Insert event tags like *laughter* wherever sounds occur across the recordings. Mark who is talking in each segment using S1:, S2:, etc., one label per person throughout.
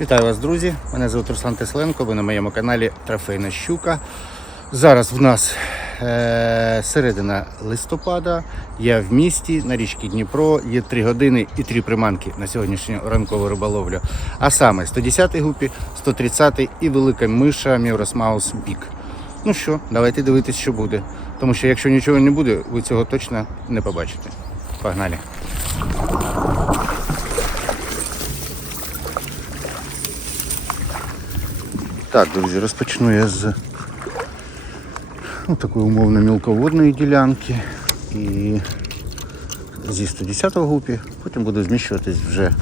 S1: Вітаю вас, друзі! Мене звуть Руслан Тесленко, ви на моєму каналі Трофейна Щука. Зараз в нас е, середина листопада. Я в місті на річці Дніпро. Є 3 години і 3 приманки на сьогоднішню ранкову риболовлю. А саме 110-й гупі, 130-й і велика миша Мівросмаус Бік. Ну що, давайте дивитись, що буде. Тому що якщо нічого не буде, ви цього точно не побачите. Погнали! Так, друзі, розпочну я з ну, такої умовно мілководної ділянки і зі 110-го гупі. Потім буду зміщуватись вже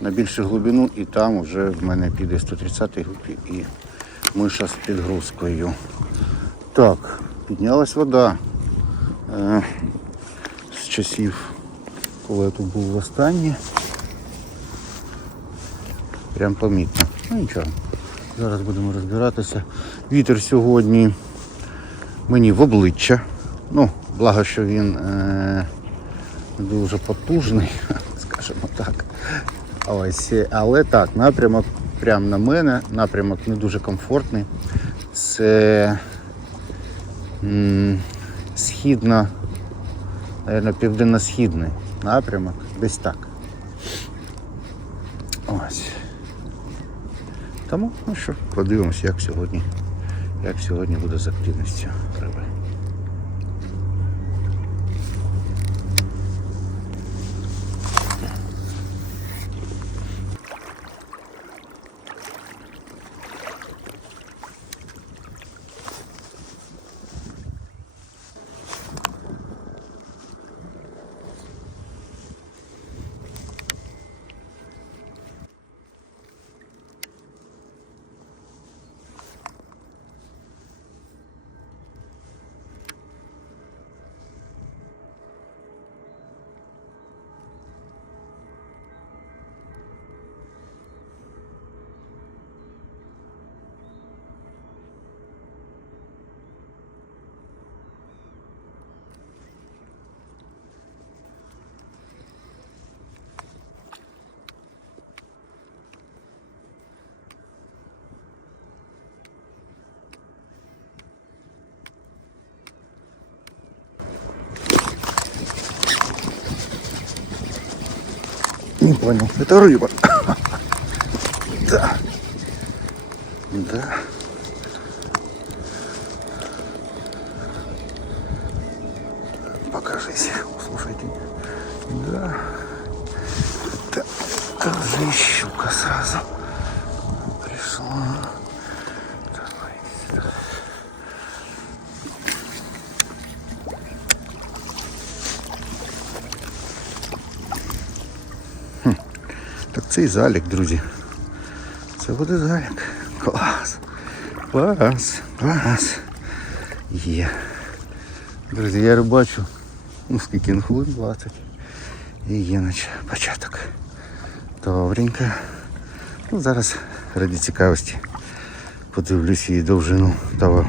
S1: на більшу глибину і там вже в мене піде 130-й гупі і миша з підгрузкою. Так, піднялась вода е, з часів, коли я тут був востаннє. Прям помітно. Ну нічого. Зараз будемо розбиратися. Вітер сьогодні мені в обличчя. Ну, благо, що він е- дуже потужний, *laughs* скажімо так. Ось, але так, напрямок прямо на мене, напрямок не дуже комфортний. Це м- східно, навіть південно-східний напрямок, десь так. Ось. Тому, ну що, подивимось, як сьогодні, як сьогодні буде з активністю риби. Понял. Это рыба. Да. Да. Покажись. Слушайте. Да. Да. Тоже щука сразу. Це і залік, друзі. Це буде залік. Клас. Клас. Клас. Є. Друзі, я рибачу. Ну скільки ну, хвилин 20. І є нач... початок. Добренько. Ну, зараз ради цікавості подивлюсь її довжину того.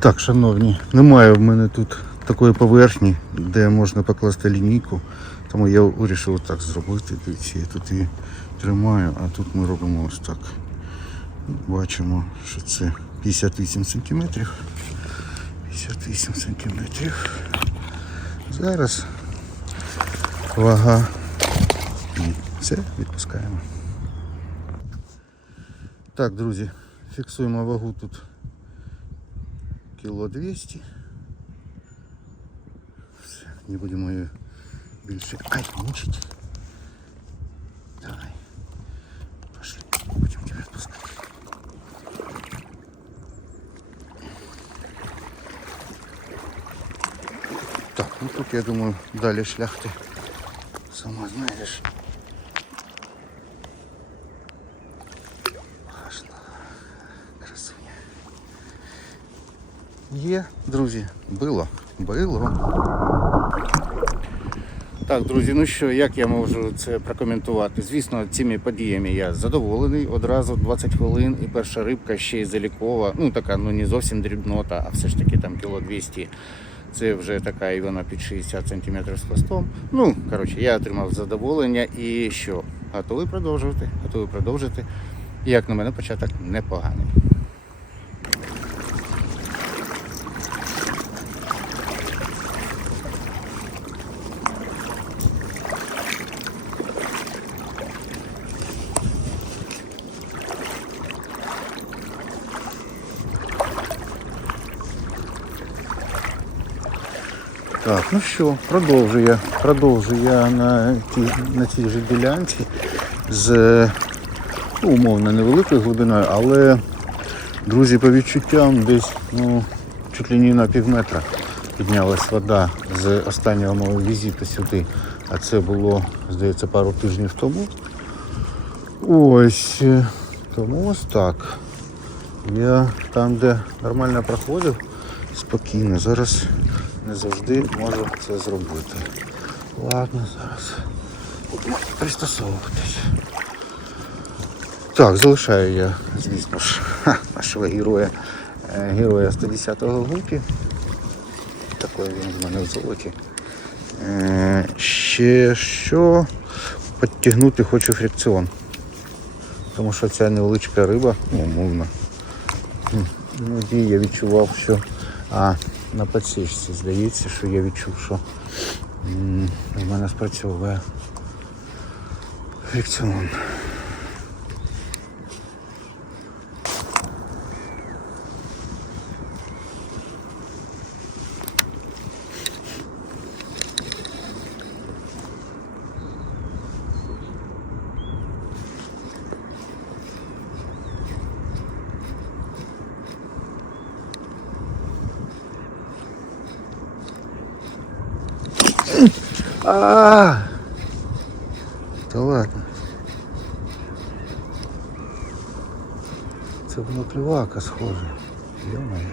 S1: Так, шановні, немає в мене тут такої поверхні, де можна покласти лінійку. Тому я вирішив так зробити. Дивіться, я тут її тримаю, а тут ми робимо ось так. Бачимо, що це 58 сантиметрів. 58 сантиметрів. Зараз вага. І все, відпускаємо. Так, друзі, фіксуємо вагу тут кіло 200. Все, не будемо її більше ай, мучить. Давай. Пошли, будемо тебе відпускати. Так, ну тут я думаю далі шляхти. Сама знаєш. Є, друзі, було, було. Так, друзі, ну що, як я можу це прокоментувати? Звісно, цими подіями я задоволений. Одразу 20 хвилин і перша рибка ще й залікова. Ну така, ну не зовсім дрібнота, а все ж таки там кіло 200. Це вже така і вона під 60 см з хвостом. Ну, коротше, я отримав задоволення і що? Готовий продовжувати. Готовий продовжити. Як на мене, початок непоганий. Так, ну що, продовжую я. Продовжую я на тій, на цій же ділянці з ну, умовно невеликою глибиною, але, друзі, по відчуттям десь ну, чуть ли не на пів метра піднялась вода з останнього мого візиту сюди. А це було, здається, пару тижнів тому. Ось. Тому ось так. Я там, де нормально проходив, спокійно. Зараз не завжди можу це зробити. Ладно, зараз будемо пристосовуватись. Так, залишаю я, звісно ж, нашого героя, е, героя 110-го гупі. Такий він з мене в золоті. Е, Ще що підтягнути хочу фрикціон. Тому що ця невеличка риба, ну, умовно. Іноді я відчував, що а, на пацішці. здається, що я відчув, що в мене спрацьовує фрикціон. А, Та ладно. Це було клювака схоже. Йо-моє.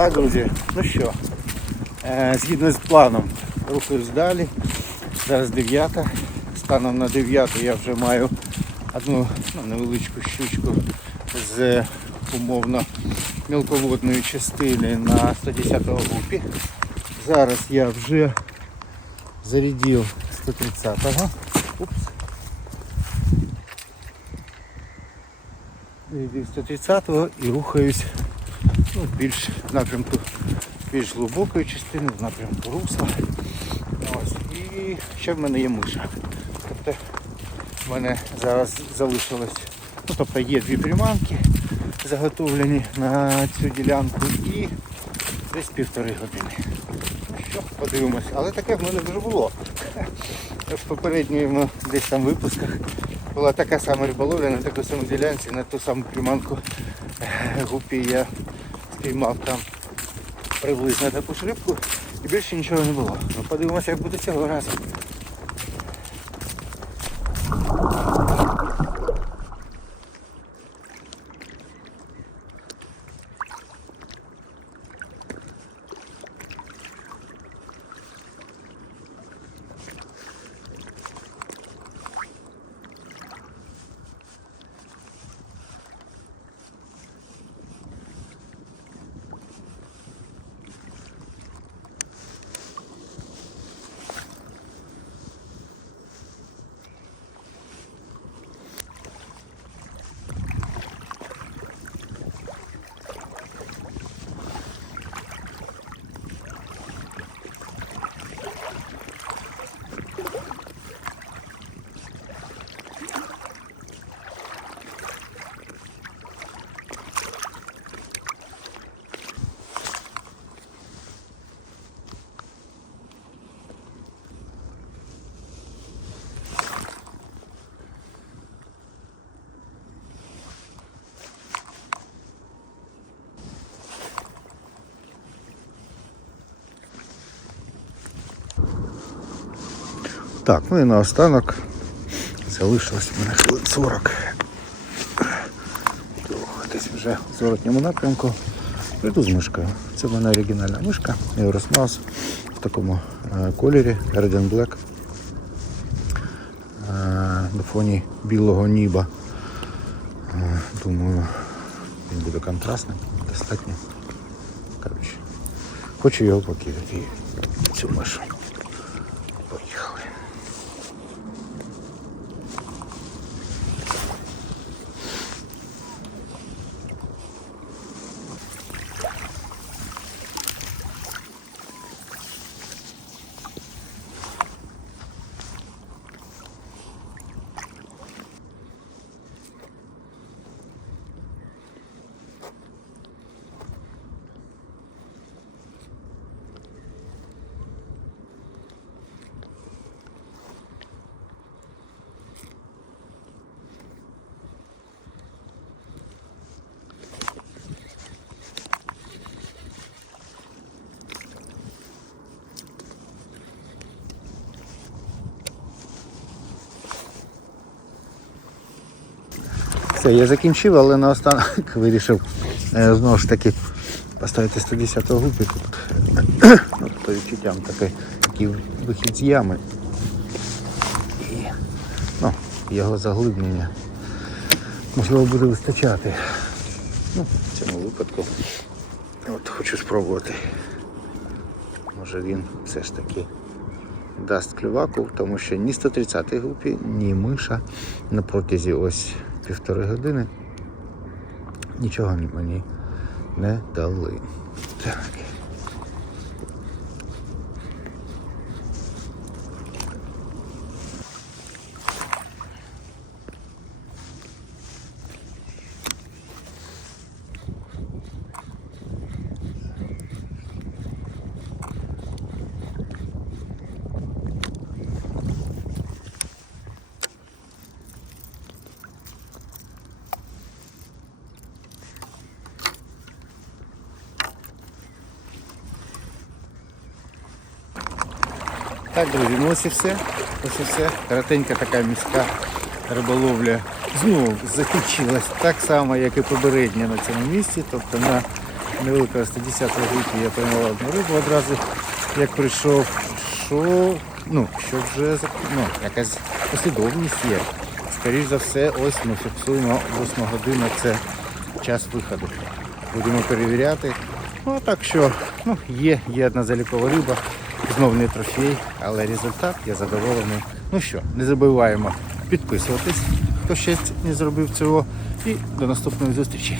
S1: Так, друзі, ну що, е, згідно з планом, рухаюсь далі. Зараз 9. Станом на 9 я вже маю одну ну, невеличку щучку з умовно мілководної частини на 110 гупі. Зараз я вже зарядив 130-го. Упс. Зарядив 130-го і рухаюсь ну, більш в напрямку більш глибокої частини, в напрямку русла. Ось. І ще в мене є миша. Тобто в мене зараз залишилось, ну тобто є дві приманки заготовлені на цю ділянку і десь півтори години. Ну що, подивимось. Але таке в мене вже було. *laughs* В попередньому десь там випусках була така сама риболовля на такій самій ділянці, на ту саму приманку е, гупі я спіймав там приблизно таку ж рибку і більше нічого не було. Ну, подивимося, як буде цього разу. Так, ну і наостанок залишилось у мене хвилин 40. Рухатись вже в зворотньому напрямку. Прийду з мишкою. Це в мене оригінальна мишка Eurosmouse в такому е, кольорі and Black. Е, на фоні білого ніба. Е, думаю, він буде контрастним, достатньо. Коротше, хочу його покинути. Цю мишу. Поїхали. Все, я закінчив, але наостанок *laughs* вирішив е, знову ж таки поставити 110 гупі тут. по відчуттям такий, вихід з ями. І ну, його заглиблення можливо буде вистачати. Ну, в цьому випадку от хочу спробувати. Може він все ж таки дасть клюваку, тому що ні 130 групі, ні миша на протязі ось півтори години нічого мені не дали. Так. Так, друзі, ну ось і все. Ось і все. Коротенька така міська риболовля знову закінчилась так само, як і попередня на цьому місці. Тобто на невеликого 110 групі я поймала одну рибу одразу, як прийшов, що, ну, що вже ну, якась послідовність є. Скоріше за все, ось ми фіксуємо 8 годину, це час виходу. Будемо перевіряти. Ну, а так що ну, є, є одна залікова риба, знов не трофей, але результат я задоволений. Ну що, не забуваємо підписуватись, хто ще не зробив цього. І до наступної зустрічі.